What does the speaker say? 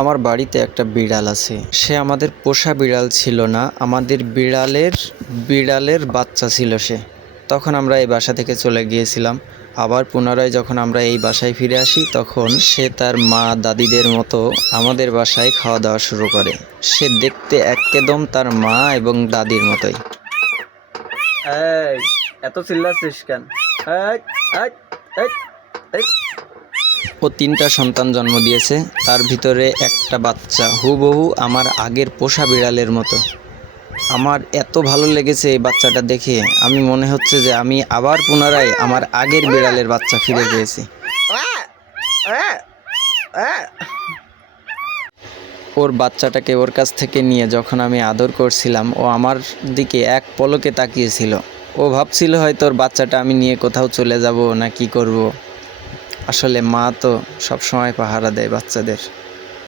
আমার বাড়িতে একটা বিড়াল আছে। সে আমাদের পোষা বিড়াল ছিল না, আমাদের বিড়ালের বাচ্চা ছিল সে। তখন আমরা এই বাসা থেকে চলে গিয়েছিলাম। আবার পুনরায় যখন আমরা এই বাসায় ফিরে আসি, তখন সে তার মা দাদিদের মতো আমাদের বাসায় খাওয়া দাওয়া শুরু করে। সে দেখতে একদম তার মা এবং দাদির মতোই। এই, এত চিল্লাচ্ছিস কেন? এই, এই, এই, এই। ও 3টা সন্তান জন্ম দিয়েছে, তার ভিতরে একটা বাচ্চা হুবহু আমার আগের পোষা বিড়ালের মতো। আমার এত ভালো লেগেছে এই বাচ্চাটা দেখে, আমি মনে হচ্ছে যে আমি আবার পুনরায় আমার আগের বিড়ালের বাচ্চা ফিরে পেয়েছি। ওর বাচ্চাটাকে ওর কাছ থেকে নিয়ে যখন আমি আদর করছিলাম, ও আমার দিকে এক পলকে তাকিয়েছিল। ও ভাবছিল হয়তো ওর বাচ্চাটা আমি নিয়ে কোথাও চলে যাব না কি করব। আসলে মা তো সব সময় পাহারা দেয় বাচ্চাদের।